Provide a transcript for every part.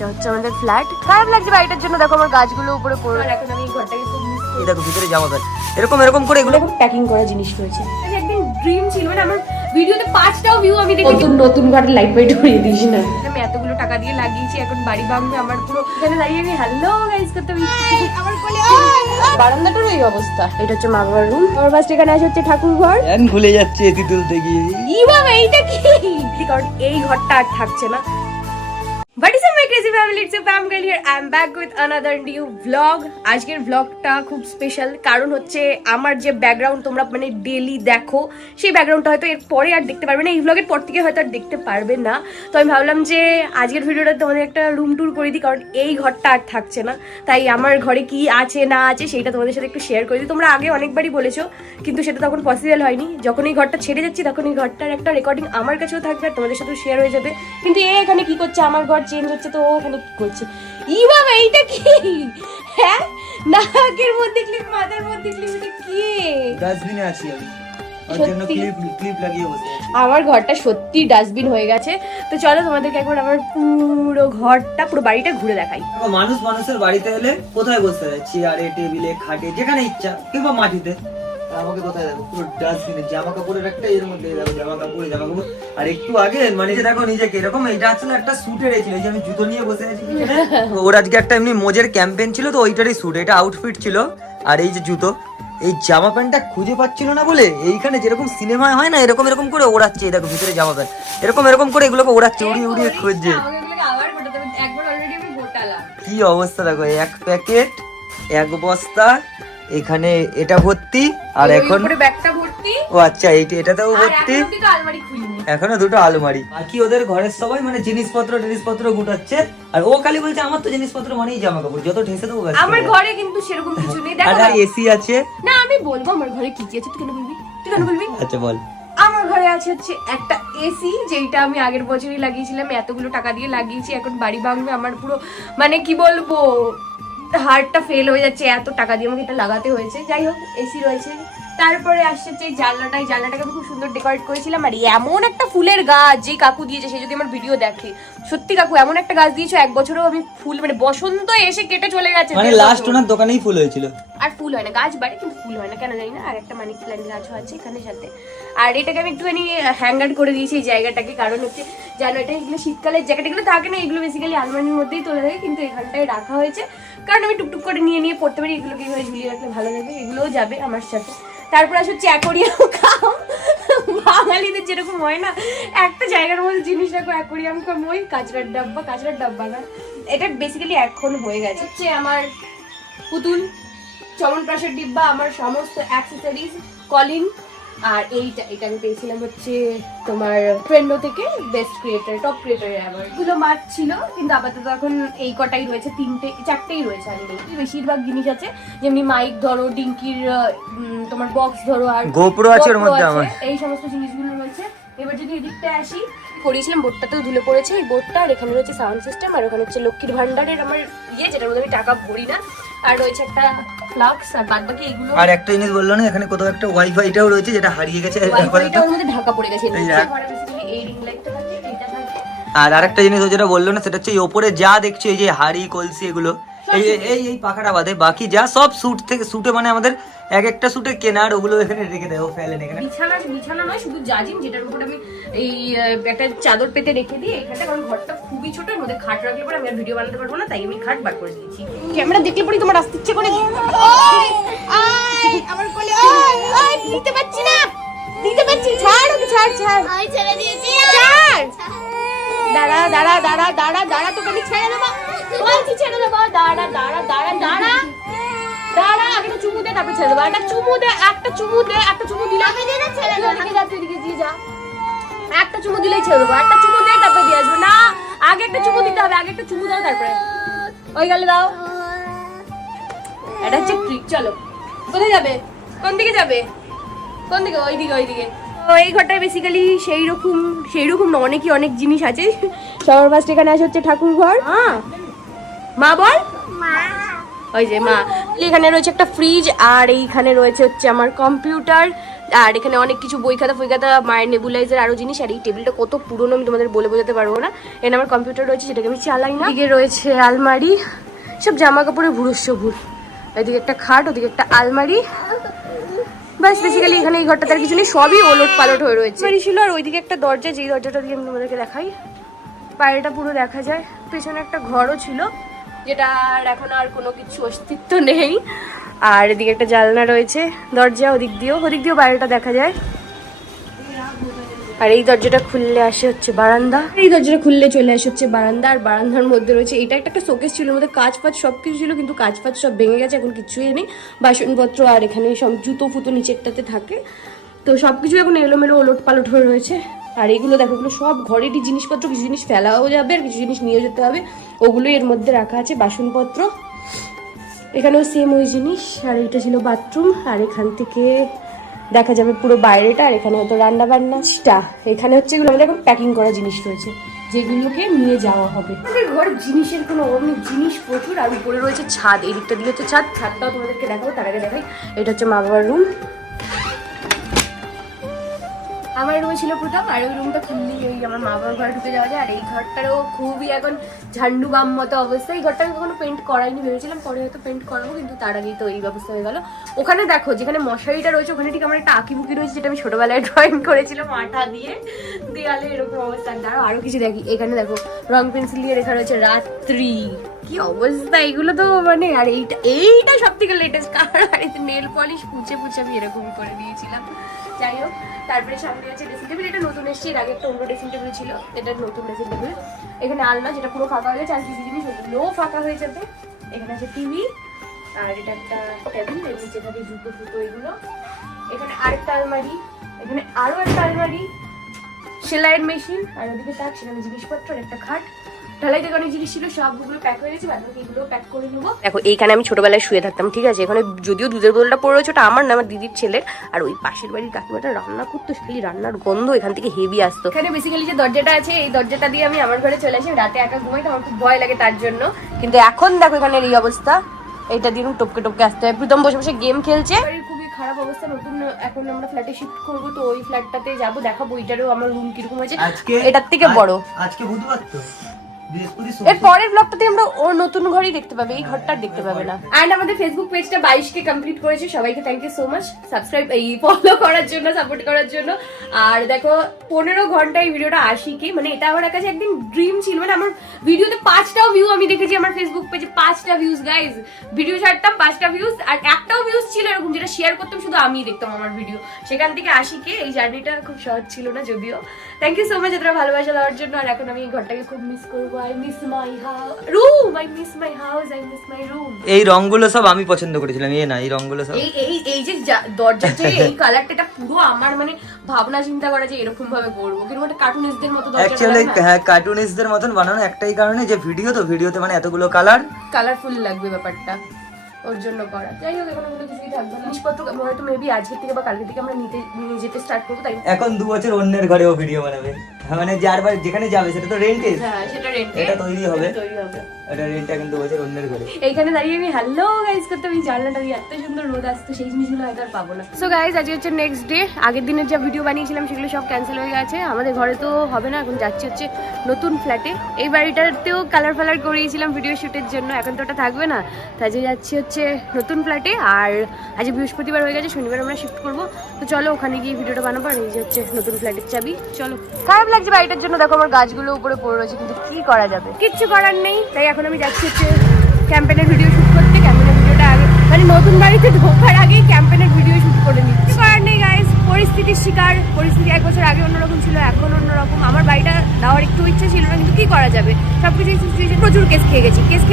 এটা হচ্ছে আমাদের ফ্ল্যাট। খারাপ লাগছে বাড়িটার জন্য, দেখো আমার গাছগুলো উপরে পড়ে। আর এখন আমি এই ঘরটাকে খুব মিস করি। দেখো ভিতরে জামা প্যান্ট এরকম এরকম করে এগুলো প্যাকিং করা জিনিস রয়েছে। একদিন ড্রিম ছিল, মানে আমার ভিডিওতে 5টাও ভিউ আমি দেখেছি। নতুন ঘরে লাইট ফাইট ধরিয়ে দিস না। আমি এতগুলো টাকা দিয়ে লাগিয়েছি, এখন বাড়ি ভাঙবে আমার পুরো। এখানে দাঁড়িয়ে আমি হ্যালো গাইস করতে আমার কোলে বারান্দাটার এই অবস্থা। এটা হচ্ছে মা বাবার রুম। আমার বাস এখানে আছে হচ্ছে ঠাকুর ঘর। ফ্যান খুলে যাচ্ছে এসি তুলতে গিয়ে। ই বাবা এইটা কি? কারণ এই ঘরটা আর থাকছে না। What is up my crazy family? It's a Pam girl here. I'm back with another new vlog. আজকের vlogটা খুব স্পেশাল, কারণ হচ্ছে আমার যে ব্যাকগ্রাউন্ড তোমরা মানে ডেইলি দেখো, সেই ব্যাকগ্রাউন্ডটা হয়তো এর পরে আর দেখতে পারবে না, এই vlogের পর থেকে হয়তো আর দেখতে পারবে না। তো আমি ভাবলাম যে আজকের ভিডিওটা তোমাদের একটা রুম ট্যুর করে দিই, কারণ এই ঘরটা আর থাকছে না। তাই আমার ঘরে কি আছে না আছে সেটা তোমাদের সাথে একটু শেয়ার করে দিই। তোমরা আগে অনেকবারই বলেছো, কিন্তু সেটা তখন পসিবল হয়নি। যখন এই ঘরটা ছেড়ে যাচ্ছি তখন এই ঘরটার একটা রেকর্ডিং আমার কাছেও থাকবে আর তোমাদের সাথেও শেয়ার হয়ে যাবে। কিন্তু এখানে কি করছে, আমার ঘর চেঞ্জ হচ্ছে, তো ও ওখানে কি করছে? ই বাবা এইটা কি? হ্যাঁ, নাকের মধ্যে ক্লিপ, মাথার মধ্যে ক্লিপ, এটা কি? ডাস্টবিনে আছি আমি, ওর জন্য ক্লিপ লাগিয়ে বসে আছি। আমার ঘরটা সত্যি ডাস্টবিন হয়ে গেছে। তো চলো তোমাদেরকে একবার আমার পুরো ঘরটা, পুরো বাড়িটা ঘুরে দেখাই। মানুষ মানুষের বাড়িতে এলে কোথায় বসতে হয়? চেয়ারে, টেবিলে, খাটে, যেখানে ইচ্ছা, কিংবা মাটিতে। আমাকে কোথায় দেখো, পুরো ডাস্টবিনে জামা কাপড়ের একটা এর মধ্যে দেখো জামা কাপড়। আর একটু আগে মানে যে দেখো নিজেকে এরকম, এইটা আসলে একটা স্যুটের ছিল, এই যে আমি জুতো নিয়ে বসে আছি। ওর আজকে একটা এমনি মোজের ক্যাম্পেইন ছিল, তো ওইটারই স্যুট, এটা আউটফিট ছিল। আর এই যে জুতো, এই জামা প্যান্টটা খুঁজে পাচ্ছিল না বলে এইখানে যেরকম সিনেমায় হয় না, এরকম এরকম করে ওড়াচ্ছে। এই দেখো ভিতরে জামা প্যান্ট এরকম এরকম করে এগুলোকে ওড়াচ্ছে, উড়িয়ে উড়িয়ে খুঁজছে। কি অবস্থা দেখো, এক প্যাকেট, এক বস্তা, এখানে এটা ভর্তি, আর এখন ব্যাগটা ভর্তি। ও আচ্ছা, এটাতেও ভর্তি, এখনো দুটো আলমারি। বাকি ওদের ঘরের সবাই মানে জিনিসপত্র গুটাচ্ছে, আর ও খালি বলছে আমার তো জিনিসপত্র মানেই জামা কাপড়, যত ঠেসে দেবো। আমার ঘরে কিন্তু সেরকম কিছু নেই, দেখো আর এসি আছে না। আমি বলবো আমার ঘরে কি কি আছে, তুই কেন বলবি? তুই কেন বলবি? আচ্ছা বল। আমার ঘরে আছে হচ্ছে একটা এসি, যেটা আমি আগের বছরই লাগিয়েছিলাম, এতগুলো টাকা দিয়ে লাগিয়েছি। এখন বাড়ি ভাঙবে আমার পুরো, মানে কি বলবো, হার্টটা ফেল হয়ে যাচ্ছে, এত টাকা দিয়ে আমাকে এটা লাগাতে হয়েছে। যাই হোক, এসি রয়েছে। তারপরে আসছে এই জানলাটাকে আমি খুব সুন্দর ডেকোরেট করেছিলাম। আর এমন একটা ফুলের গাছ যে কাকু দিয়েছে, সে যদি আমার ভিডিও দেখে, সত্যি কাকু এমন একটা গাছ দিয়েছো, এক বছরও আমি ফুল, মানে বসন্ত এসে কেটে চলে গেছে। মানে লাস্ট ওনার দোকানেই ফুল হয়েছিল, আর ফুল হয় না, গাছ বাড়ে কিন্তু ফুল হয় না, কেন জানি না। আর একটা মানি প্ল্যান্ট গাছও আছে এখানে সাথে। আর এটাকে আমি একটুখানি হ্যাঙ্গার করে দিয়েছি এই জায়গাটাকে, কারণ হচ্ছে জানো এটা, এগুলো শীতকালের জ্যাকেট এগুলো থাকে না, এগুলো বেসিক্যালি আলমারির মধ্যেই তোলা থাকে, কিন্তু এখানটায় রাখা হয়েছে কারণ আমি টুকটুক করে নিয়ে নিয়ে পড়তে পারি। এগুলোকে এভাবে ঝুলিয়ে রাখলে ভালো লাগবে, এগুলোও যাবে আমার সাথে। তারপর আসলে অ্যাকোরিয়াম কাম, বাঙালিদের যেরকম হয় না, একটা জায়গার মধ্যে জিনিস রাখো, অ্যাকোরিয়াম কাম ওই কাঁচরার ডাব্বা না, এটা বেসিক্যালি এখন হয়ে গেছে। হচ্ছে আমার পুতুল, চমনপ্রাশের ডিব্বা, আমার সমস্ত অ্যাক্সেসরিজ, কলিং। আর এটা আমি পেয়েছিলাম হচ্ছে তোমার ট্রেন্ডো থেকে, best creator, top creator award. এগুলো মাছ ছিল, কিন্তু আপাতত এখন এই কটাই রয়েছে, 4টেই রয়েছে। আর বেশিরভাগ জিনিস আছে, যেমনি মাইক ধরো, ডিঙ্কির তোমার বক্স ধরো, আর গোপ্রো আছে ওর মধ্যে, আমার এই সমস্ত জিনিসগুলো রয়েছে। এবার যদি এদিকটা আসি, করিয়েছিলাম বোর্ডটাতেও ধুলে পড়েছে এই বোর্ডটা। আর এখানে রয়েছে সাউন্ড সিস্টেম, আর ওখানে হচ্ছে লক্ষ্মীর ভান্ডারের আমার যেটার মধ্যে আমি টাকা ভরি না। আর রয়েছে একটা ফ্লাক্স, আর বাদ বাকি এগুলো। আর একটা জিনিস বললো না, এখানে কোথাও একটা ওয়াইফাইটাও রয়েছে, যেটা হারিয়ে গেছে, ওয়াইফাইটা ওর মধ্যে ঢাকা পড়ে গেছে। এই রিং লাইটটা থাকে, এটা থাকে। আর আরেকটা জিনিস যেটা বললো না, সেটা হচ্ছে এই ওপরে যা দেখছো, এই যে হাড়ি কলসি এগুলো, এই পাখাটা বাদে বাকি যা সব শুটে মানে আমাদের এক একটা শুটে কেনার, ওগুলো এখানে রেখে দেয়, ও ফেলেন এখানে। বিছানা নয়, শুধু জাজিম, যেটার উপর আমি এই একটা চাদর পেতে রেখে দিই এখানটা, কারণ ঘরটা খুবই ছোট, এর মধ্যে খাট রাখলে পরে আমি আর ভিডিও বানাতে পারবো না, তাই আমি খাট বার করে দিয়েছি। ক্যামেরা দেখলে পরে তোমার আসতে ইচ্ছে করে, আমার কোলে নিতে পারছি না, দিতে পারছি, ছাড় আমি ছেড়ে দিয়েছি, ছাড়। দাঁড়া তোকে আমি ছেড়ে দেবো, বলছি ছেড়ে দেবো, দাঁড়া আগে তো চুমু দে, তারপরে ছেড়ে দেবো। একটা চুমু দে, একটা চুমু দিলে ছেড়ে দেবো। তুই দিয়ে যা, একটা চুমু দিলেই ছেড়ে দেবো। একটা চুমু দে, তারপরে দিয়ে আসবো না, আগে একটা চুমু দিতে হবে, আগে একটা চুমু দাও, তারপরে ওই গেলে দাও। এটা হচ্ছে ট্রিক। চলো, কোথায় যাবে? কোন দিকে যাবে? কোন দিকে? ওইদিকে। তো এই ঘরটায় বেসিক্যালি সেই রকম না, অনেক জিনিস আছে। সবার ফার্স্ট এখানে আছে হচ্ছে ঠাকুর ঘর। মা বল, ওই যে মা। এখানে রয়েছে একটা ফ্রিজ, আর এইখানে রয়েছে হচ্ছে আমার কম্পিউটার, আর এখানে অনেক কিছু বই খাতা ফই খাতা, মায়ের নেবুলাইজার আরো জিনিস। আর এই টেবিলটা কত পুরনো আমি তোমাদের বলে বোঝাতে পারবো না। এখানে আমার কম্পিউটার রয়েছে, সেটাকে আমি চালাই না। এদিকে রয়েছে আলমারি, সব জামা কাপড়ের ভুরুর। এদিকে একটা খাট, ওদিকে একটা আলমারি। বাস বেসিক্যালি এখানে এই ঘরটা তার কিছু নেই, সবই ওলট পালট হয়ে রয়েছে। আলমারি ছিল আর ওইদিকে একটা দরজা, যেই দরজাটা দিয়ে আমি তোমাদেরকে দেখাই, বাইরেটা পুরো দেখা যায়। পেছনে একটা ঘরও ছিল, যেটা এখন আর কোনো কিছু অস্তিত্ব নেই। আর এদিকে একটা জানলা রয়েছে, দরজা, ওদিক দিয়েও বাইরেটা দেখা যায়। আর এই দরজাটা খুললে আসে হচ্ছে বারান্দা, এই দরজাটা খুললে চলে আসে হচ্ছে বারান্দা। আর বারান্দার মধ্যে রয়েছে, এটা একটা শোকেস ছিল, মধ্যে কাঁচ ফাচ সব কিছু ছিল, কিন্তু কাঁচ ফাচ সব ভেঙে গেছে, এখন কিছুই নেই। বাসনপত্র আর এখানে সব জুতো ফুতো নিচেরটাতে থাকে, তো সব কিছু এখন এলোমেলো ওলট পালট হয়ে রয়েছে। আর এগুলো দেখো, এগুলো সব ঘরেরই জিনিসপত্র, কিছু জিনিস ফেলাও যাবে আর কিছু জিনিস নিয়ে যেতে হবে, ওগুলো এর মধ্যে রাখা আছে। বাসনপত্র এখানেও সেম ওই জিনিস। আর এটা ছিল বাথরুম, আর এখান থেকে দেখা যাবে পুরো বাইরেটা। আর এখানে হয়তো রান্না বান্নাটা, এখানে হচ্ছে এগুলো আমাদের এখন প্যাকিং করা জিনিস রয়েছে, যেগুলোকে নিয়ে যাওয়া হবে। আমাদের ঘরের জিনিসের কোনো অনেক জিনিস প্রচুর। আর উপরে রয়েছে ছাদ, এই দিকটা দিয়ে হচ্ছে ছাদ, ছাদটাও তোমাদেরকে দেখাবো। তার আগে দেখাই, এটা হচ্ছে মা বাবার রুম। আমার রুমে ছিল প্রথম, আর ওই রুমটা খুললেই ওই আমার মা বাবার ঘরে ঢুকে যাওয়া যায়। আর এই ঘরটারও খুবই এখন ঝান্ডু বাম মতো অবস্থা। এই ঘরটাকে কখনো পেন্ট করাইনি, ভেবেছিলাম পরে হয়তো পেন্ট করাবো, কিন্তু তার আগেই তো এই ব্যবস্থা হয়ে গেল। ওখানে দেখো, যেখানে মশারিটা রয়েছে ওখানে ঠিক আমার একটা আঁকিবুকি রয়েছে, যেটা আমি ছোটবেলায় ড্রয়িং করেছিলাম আঠা দিয়ে দেয়ালে, এরকম অবস্থা। দাঁড়াও আরো কিছু দেখি, এখানে দেখো রং পেন্সিল দিয়ে লেখা রয়েছে রাত্রি। কি অবস্থা এগুলো তো, মানে। আর এইটা সব থেকে লেটেস্ট, কারণ আর নেল পলিশ পুছে আমি এরকম করে দিয়েছিলাম। যাই হোক, তারপরে সামনে আছে ড্রেসিং টেবিল, এটা নতুন এসেছে, এর আগে একটা অন্য ড্রেসিং টেবিল ছিল, এটা নতুন ড্রেসিং টেবিল। এখানে আলনা, যেটা পুরো ফাঁকা হয়ে গেছে, আর কিছু জিনিস ওগুলোও ফাঁকা হয়ে যাবে। এখানে আছে টিভি, আর এটা একটা টেবিল, এর নিচে থাকে জুতো ফুটো এগুলো। এখানে আরেকটা আলমারি, এখানে আরো একটা আলমারি, সেলাইয়ের মেশিন, আর ওদিকে তাক, সেখানে জিনিসপত্র, আর একটা খাট। ঢালাই থেকে অনেক জিনিস ছিল, সবগুলো প্যাক হয়ে গেছে, বাদ বাকি এগুলো প্যাক করে নেবো। দেখো, এইখানে আমি ছোটবেলায় শুয়ে থাকতাম, ঠিক আছে। এখানে যদিও দুধের বোতলটা পড়ে রয়েছে, ওটা আমার না, আমার দিদির ছেলের। আর ওই পাশের বাড়ির কাকিমাটা রান্না করতো, খালি রান্নার গন্ধ এখান থেকে হেভি আসতো। এখানে বেসিক্যালি যে দরজাটা আছে, এই দরজাটা দিয়ে আমি আমার ঘরে চলে আসি। রাতে একা ঘুমাই, তো আমার খুব ভয় লাগে তার জন্য। কিন্তু এখন দেখো এখানে এই অবস্থা, এইটা দিয়ে টপকে টপকে আসতে হয়। প্রথম বসে বসে গেম খেলছে, খুবই খারাপ অবস্থা। নতুন এখন আমরা ফ্ল্যাটে শিফট করবো, তো ওই ফ্ল্যাটটাতে যাবো, দেখাবো ওইটারও আমার রুম কিরকম আছে, এটার থেকে বড়। আজকে বুধবার তো, এর পরের ব্লগটাতে আমরা ওর নতুন ঘরই দেখতে পাবে, এই ঘরটা দেখতে পাবে না। এন্ড আমাদের ফেসবুক পেজটা 22K কমপ্লিট করেছে, সবাইকে thank you so much subscribe, এই ফলো করার জন্য, সাপোর্ট করার জন্য। আর দেখো 15 ঘন্টা এই ভিডিওটা 80K, মানে এটা আমার কাছে একদিন ড্রিম ছিল। মানে আমার ভিডিওতে 5টাও ভিউ আমি দেখেছি, আমার ফেসবুক পেজে 5টা ভিউজ গাইজ। ভিডিও ছাড়তাম 5টা ভিউজ, আর একটাও ভিউজ ছিল এরকম যেটা শেয়ার করতাম, শুধু আমিই দেখতাম আমার ভিডিও। সেখান থেকে 80K, এই জার্নিটা খুব সহজ ছিল না যদিও। থ্যাংক ইউ সো মাচ এতটা ভালোবাসা দেওয়ার জন্য। আর এখন আমি এই ঘরটাকে খুব মিস করবো। I miss my room, I miss my house, I miss my room. এই রংগুলো সব আমি পছন্দ করেছিলাম, এই না এই রংগুলো সব, এই যে দরজার যে এই কালারটা, এটা পুরো আমার মানে ভাবনা চিন্তা করা যে এরকম ভাবে করবো, কিন্তু একটা কার্টুনিস্টদের মতো দরজা। অ্যাকচুয়ালি হ্যাঁ, কার্টুনিস্টদের মতন বানানো একটাই কারণে, যে ভিডিওতে মানে এতগুলো কালারফুল লাগবে ব্যাপারটা, ওর জন্য করা। যাই হোক, এখন ওগুলো কিছুই থাকবে না। জিনিসপত্র হয়তো মেবি আজকে থেকে বা কালকে থেকে আমরা নিয়ে যেতে স্টার্ট করবো। তাই এখন 2 বছর অন্যের ঘরেও ভিডিও বানাবে, মানে যারবার যেখানে যাবে সেটা তো রেন্টে, হ্যাঁ সেটা রেন্টে, এটা তৈরি হবে, এটা রেন্টে এখন 2 বছর অন্যের ঘরে। এইখানে দাঁড়িয়ে আমি হ্যালো গাইস করতে, আমি জানলাটা দিয়ে এত সুন্দর রোদ আসতো, সেই জিনিসগুলো হয়তো আর পাবো না। সো গাইস, আজকে হচ্ছে নেক্সট ডে। আগের দিনের যা ভিডিও বানিয়েছিলাম সেগুলো সব ক্যান্সেল হয়ে গেছে। আমাদের ঘরে তো হবে না, এখন যাচ্ছি হচ্ছে নতুন ফ্ল্যাটে। এই বাড়িটাতেও কালার ফালার করিয়েছিলাম ভিডিও শুটের জন্য, এখন তো ওটা থাকবে না, তাই যাচ্ছি হচ্ছে নতুন ফ্ল্যাটে। আর আজ বৃহস্পতিবার হয়ে গেছে, শনিবার আমরা শিফট করবো। তো চলো ওখানে গিয়ে ভিডিওটা বানাবো। আর এই যে হচ্ছে নতুন ফ্ল্যাটের চাবি। চলো, খারাপ লাগছে বাড়িটার জন্য, দেখো আমার গাছগুলো উপরে পড়ে রয়েছে, কিন্তু কি করা যাবে, কিচ্ছু করার নেই। তাই এখন আমি যাচ্ছি হচ্ছে ক্যাম্পেনের ভিডিও শুট করতে। ক্যাম্পেনের ভিডিওটা আগে, মানে নতুন বাড়িতে ঢোকার আগেই ক্যাম্পেনের ভিডিও শুট করে নিচ্ছি। কিছু করার নেই গাইস, পরিস্থিতির শিকার। পরিস্থিতি 1 বছর আগে অন্যরকম ছিল, এখন অন্যরকম। আমার বাড়িটা দেওয়ার একটু ইচ্ছে ছিল না, কিন্তু কি করা যাবে, সবকিছু সিচুয়েশন। প্রচুর কেস খেয়ে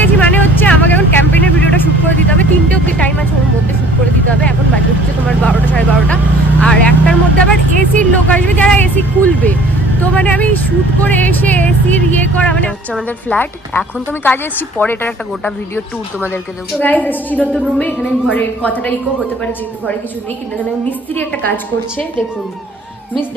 গেছি মানে হচ্ছে আমাকে এখন ক্যাম্পেনের ভিডিওটা শুট করে দিতে হবে। 3টে অব্দি টাইম আছে, ওর মধ্যে শুট করে দিতে হবে। এখন বাজে হচ্ছে তোমার 12টা, 12:30। আর 1টার মধ্যে আবার এসির লোক আসবে, যারা এসি খুলবে। তো মানে আমি শুট করে এসে এসির করা, মানে হচ্ছে আমাদের ফ্ল্যাট। এখন তো আমি কাজে এসেছি, পরে এটার একটা গোটা ভিডিও ট্যুর তোমাদেরকে দেবো। তো গাইস, এসেছি নতুন রুমে। এখানে ঘরে কথাটা ইকো হতে পারে, যেহেতু ঘরে কিছু নেই, কিন্তু এখানে মিস্ত্রি একটা কাজ করছে। দেখুন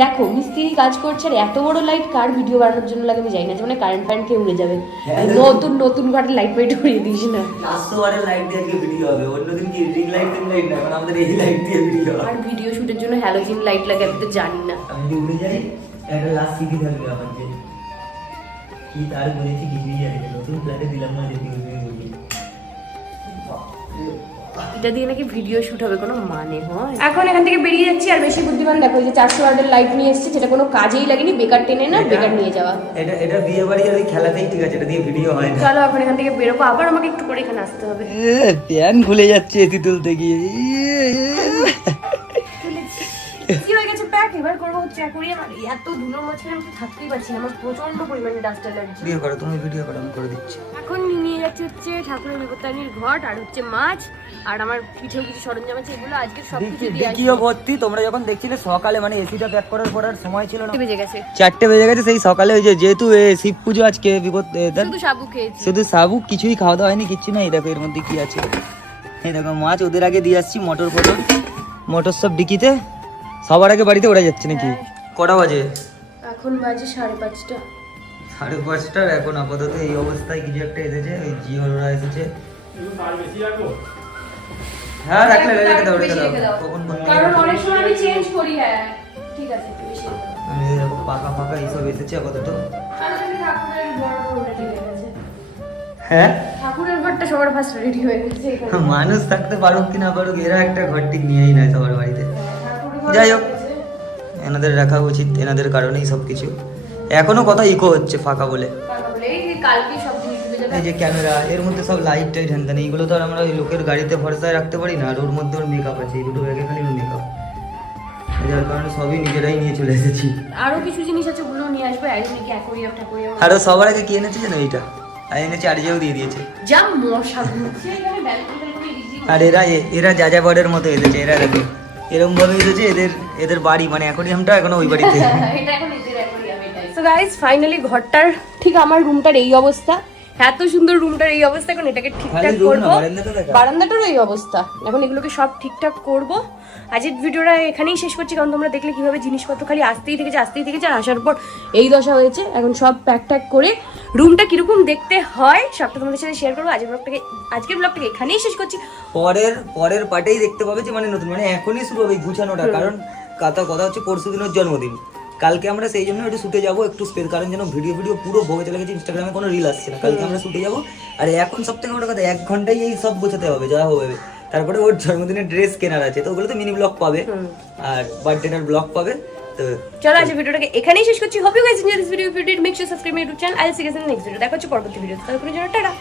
দেখো মিস্ত্রি কাজ করছে আর এত বড় লাইট কার ভিডিও বানানোর জন্য লাগে আমি জানি না, যেমন কারেন্ট ফ্যান খেয়ে উড়ে যাবে। নতুন নতুন ঘরে লাইট ফাইট উড়িয়ে দিস না। 500 ওয়াটের লাইট দিয়ে আজকে ভিডিও হবে, অন্যদিন কি রিং লাইট না, এখন আমাদের এই লাইট দিয়ে ভিডিও হবে। আর ভিডিও শুটের জন্য হ্যালোজিন লাইট লাগে আমি তো জানি না। আমি যদি উড়ে যাই একটা লাস্ট সিডি থাকবে আমার, যে কি তার বলেছি কিছুই জানি না, নতুন প্ল্যানে দিলাম না যে বলি এটা দিয়ে নাকি ভিডিও শুট হবে, কোনো মানে হয়? এখন এখান থেকে বেরিয়ে যাচ্ছি আর বেশি বুদ্ধিমান দেখো যে 400 ওয়াটের লাইট নিয়ে এসেছে, যেটা কোনো কাজেই লাগেনি, বেকার টেনে না বেকার নিয়ে যাওয়া। এটা বিয়ে বাড়ি আর ওই খেলাতেই ঠিক আছে, এটা দিয়ে ভিডিও হয় না। চলো এখন এখান থেকে বেরোবো, আবার আমাকে একটু পরে এখানে আসতে হবে। প্যান খুলে যাচ্ছে এসি তুলতে গিয়ে। কি হয়ে গেছে প্যাক, এবার করবো হচ্ছে অ্যাকোরিয়াম। আর এত ধুলোর মাঝখানে আমি তো থাকতেই পারছি না, আমার প্রচন্ড পরিমাণে ডাস্ট অ্যালার্জি। ভিডিও করো তুমি, ভিডিও করো, আমি করে দিচ্ছি। এখন নিয়ে যাচ্ছি হচ্ছে ঠাকুরের বিপত্তারিণীর ঘট, আর হচ্ছে মাছ, আর আমার পিঠেও কিছু সরঞ্জাম আছে, এগুলো আজকে সব কিছু দিয়ে আসি। দেখিও ভর্তি, তোমরা যখন দেখছিলে সকালে মানে এসিটা প্যাক করার পর আর সময় ছিল না, বেজে গেছে 4টে বেজে গেছে সেই সকালে। ওই যে যেহেতু শিব পুজো আজকে, শুধু সাবু খেয়েছি, শুধু সাবু, কিছুই খাওয়া দাওয়া হয়নি, কিচ্ছু না। এই দেখো এর মধ্যে কি আছে, এই দেখো মাছ ওদের আগে দিয়ে আসছি, মটর সব ডিকিতে, সবার আগে বাড়িতে ওরা যাচ্ছে নাকি। কটা বাজে? এখন বাজে 5:30। 5:30। এখন আপাতত এই অবস্থায় কিছু একটা এসেছে, ওই জিওরা এসেছে। হ্যাঁ রাখলে রেখে দাও, রেখে দাও, কখন কারণ অনেক সময় আমি চেঞ্জ করি। হ্যাঁ ঠিক আছে, একটু বেশি পাকা পাকা এইসব এসেছে আপাতত। আর এখানে ঠাকুরের ঘর রেডি হয়ে গেছে। হ্যাঁ ঠাকুরের ঘরটা সবার ফার্স্ট রেডি হয়ে গেছে এখানে। মানুষ থাকতে পারুক কি না পারুক, এরা একটা ঘর ঠিক নিয়েই নেয় সবার বাড়িতে। ঠাকুরের ঘর যাই হোক, হয়ে গেছে। এনাদের রাখা উচিত, এনাদের কারণেই সবকিছু। এখনো কথা ইকো হচ্ছে ফাঁকা বলে। কথা বলে এই যে কালকে সব জিনিস ঢুকে যাবে। এই যে ক্যামেরা, এর মধ্যে সব লাইট টাইট হ্যান ত্যান, এইগুলো তো আর আমরা ওই লোকের গাড়িতে ভরসায় রাখতে পারি না। আর ওর মধ্যে ওর মেকআপ আছে, এই দুটো ব্যাগে খালি মেকআপ, যার কারণে সবই নিজেরাই নিয়ে চলে এসেছি। আরো কিছু জিনিস আছে, ওগুলো নিয়ে আসবে। আর নাকি অ্যাকোরিয়াম ঠাকুরিয়াম। আরো সবার আগে কি এনেছে জানো? এইটা আর এনেছে, আরজেও দিয়ে দিয়েছে। যা মশা ঘুরছে এখানে, ব্যালকনি ইজি। আর এরা যা যা বরের মতো এসেছে, এরা দেখো এরকম ভাবে এসেছে। এদের বাড়ি মানে অ্যাকোরিয়ামটা এখনো ওই বাড়িতে। এটা এখন এদের অ্যাকোরিয়াম এটাই। সো গাইস ফাইনালি ঘরটার ঠিক আমার রুমটার এই অবস্থা, এত সুন্দর রুমটার এই অবস্থা। এখন এটাকে ঠিকঠাক করব, বারান্দাটারও এই অবস্থা। এখন এগুলোকে সব ঠিকঠাক করব। আজকের ভিডিওটা এখানেই শেষ করছি, কারণ তোমরা দেখলে কিভাবে জিনিসপত্র খালি আসতেই থেকেছে আর আসার পর এই দশা হয়েছে। এখন সব প্যাক ট্যাক করে রুমটা কিরকম দেখতে হয় সবটা তোমাদের সাথে শেয়ার করবো। আজকের ব্লগটাকে এখানেই শেষ করছি। পরের পার্টেই দেখতে পাবে যে মানে নতুন মানে এখনই শুরু হবে গুছানোটা। কারণ কথা হচ্ছে পরশু দিনের জন্মদিন, কালকে আমরা সেই জন্য একটু শুটে যাবো, একটু স্পেস, কারণ যেন ভিডিও পুরো ভোগে চলে গেছে, ইনস্টাগ্রামে কোনো রিল আসছে না। কালকে আমরা শুটে যাবো। আর এখন সব থেকে বড় কথা, 1 ঘন্টায় এই সব গোছাতে হবে যা হবে। তারপরে ওর জন্মদিনের ড্রেস কেনার আছে, তো ওগুলো তো মিনি ব্লগ পাবে, আর বার্থডেটার ব্লগ পাবে। তো চলো আজকে ভিডিওটাকে এখানেই শেষ করছি। Hope you guys enjoy this video. If you did, make sure subscribe my YouTube channel. I will see you in next video. দেখা হচ্ছে পরবর্তী ভিডিওতে। ততক্ষণের জন্য টাটা।